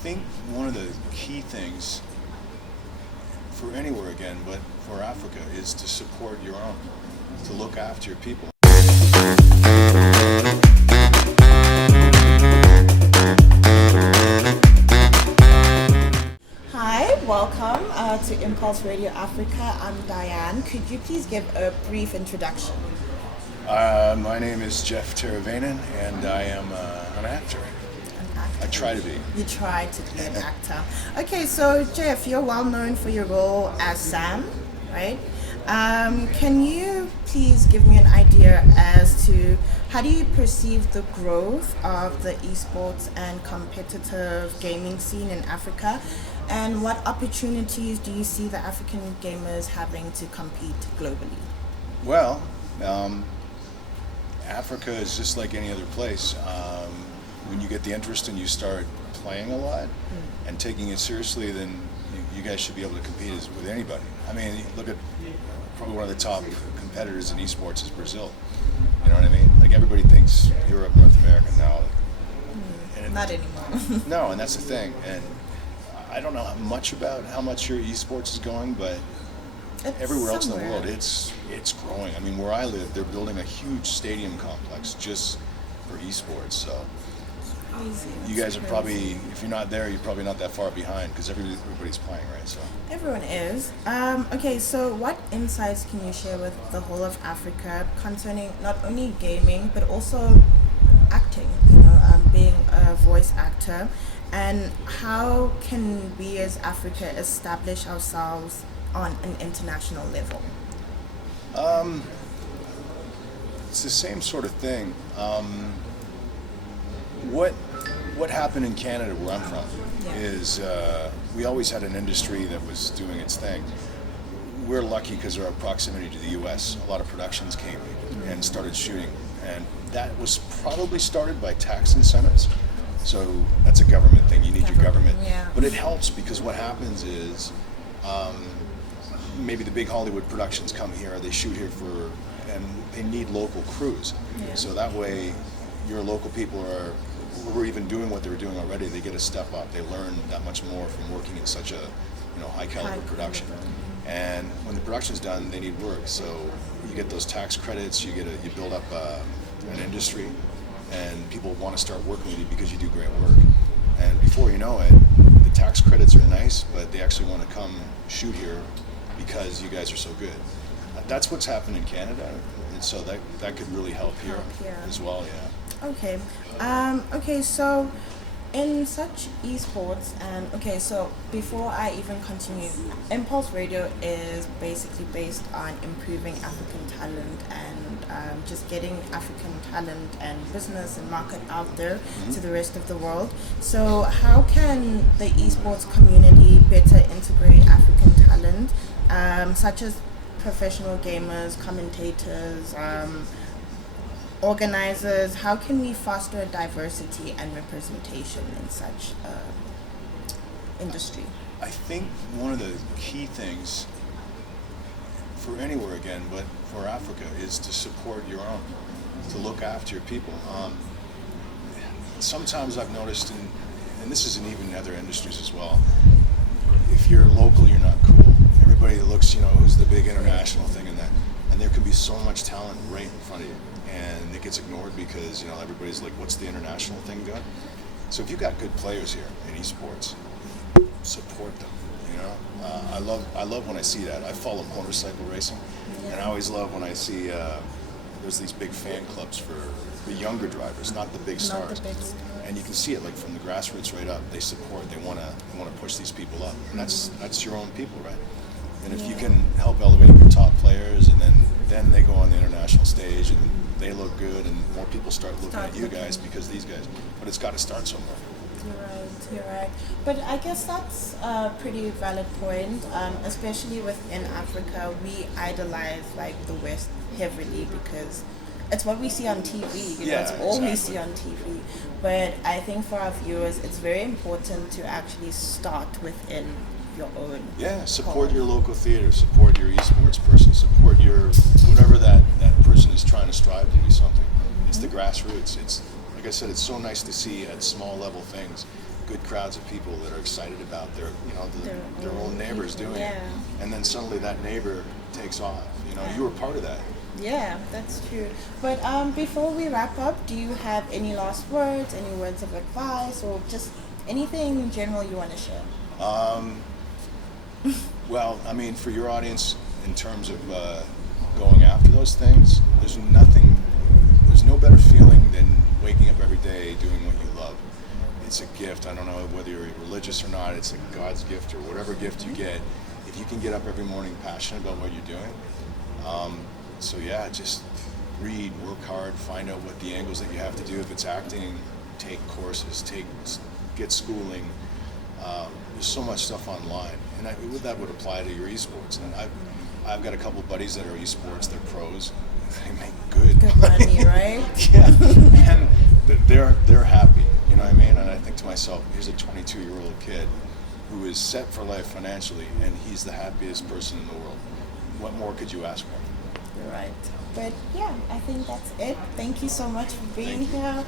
think one of the key things for anywhere again, but for Africa, is to support your own, to look after your people. Hi, welcome to Impulse Radio Africa. I'm Diane. Could you please give a brief introduction? My name is Jeff Teravainen, and I am an actor. I try to be. You try to be an actor. Okay, so Jeff, you're well known for your role as Sam, right? Can you please give me an idea as to how do you perceive the growth of the esports and competitive gaming scene in Africa? And what opportunities do you see the African gamers having to compete globally? Well, Africa is just like any other place. When you get the interest and you start playing a lot and taking it seriously, then you guys should be able to compete with anybody. I mean, look at probably one of the top competitors in esports is Brazil. You know what I mean? Like everybody thinks Europe, North America now. Not anymore. No, and that's the thing. And I don't know much about how much your esports is going, but everywhere else in the world, it's growing. I mean, where I live, they're building a huge stadium complex just for esports. So you guys are probably, if you're not there, you're probably not that far behind because everybody's playing, right? So everyone is. Okay, so what insights can you share with the whole of Africa concerning not only gaming but also acting? Being a voice actor, and how can we as Africa establish ourselves on an international level? It's the same sort of thing. What happened in Canada, where I'm from, is we always had an industry that was doing its thing. We're lucky because of our proximity to the U.S. A lot of productions came and started shooting, and that was probably started by tax incentives. So that's a government thing. You need your government, but it helps because what happens is maybe the big Hollywood productions come here, they shoot here and they need local crews. So that way, your local people who are even doing what they were doing already, they get a step up. They learn that much more from working in such a high caliber production. And when the production's done, they need work. So you get those tax credits. You build up an industry, and people want to start working with you because you do great work. And before you know it, the tax credits are nice, but they actually want to come shoot here because you guys are so good. That's what's happened in Canada, and so that could really help here as well. Okay. Okay, so in such esports, and so before I even continue, Impulse Radio is basically based on improving African talent and just getting African talent and business and market out there to the rest of the world. So how can the esports community better integrate African talent, such as professional gamers, commentators, organizers? How can we foster diversity and representation in such industry? I think one of the key things for anywhere again, but for Africa, is to support your own, to look after your people. Sometimes I've noticed, and this isn't even in other industries as well, if you're local, you're not cool. Everybody looks, who's the big international thing in that, and there can be so much talent right in front of you. And it gets ignored because everybody's like, what's the international thing doing? So if you've got good players here in esports, support them. I love when I see that. I follow motorcycle racing, and I always love when I see there's these big fan clubs for the younger drivers, not the big stars. And you can see it like from the grassroots right up. They support. They want to push these people up, and that's your own people, right? And if you can help elevate your top players, and then they go on the international stage and they look good, and more people start looking at you guys because these guys. But it's got to start somewhere. You're right. But I guess that's a pretty valid point, especially within Africa. We idolize the West heavily because it's what we see on TV. It's all we see on TV. But I think for our viewers, it's very important to actually start within your own. Yeah, support your local theater, support your esports person, support your whatever that person is trying to strive to do something. It's the grassroots. It's like I said, it's so nice to see at small level things good crowds of people that are excited about their own neighbors doing it, yeah. and then suddenly that neighbor takes off. You were part of that. Yeah, that's true. But before we wrap up, do you have any last words, any words of advice, or just anything in general you want to share? Well, I mean, for your audience, in terms of going after those things, there's no better feeling than waking up every day doing what you love. It's a gift. I don't know whether you're religious or not. It's a God's gift or whatever gift you get. If you can get up every morning passionate about what you're doing, so yeah, just read, work hard, find out what the angles that you have to do. If it's acting, take courses, get schooling. There's so much stuff online, and that would apply to your esports. And I've got a couple buddies that are esports. They're pros. They make good money, right? Yeah, and they're happy. You know what I mean? And I think to myself, here's a 22-year-old kid who is set for life financially, and he's the happiest person in the world. What more could you ask for? You're right. But yeah, I think that's it. Thank you so much for being here.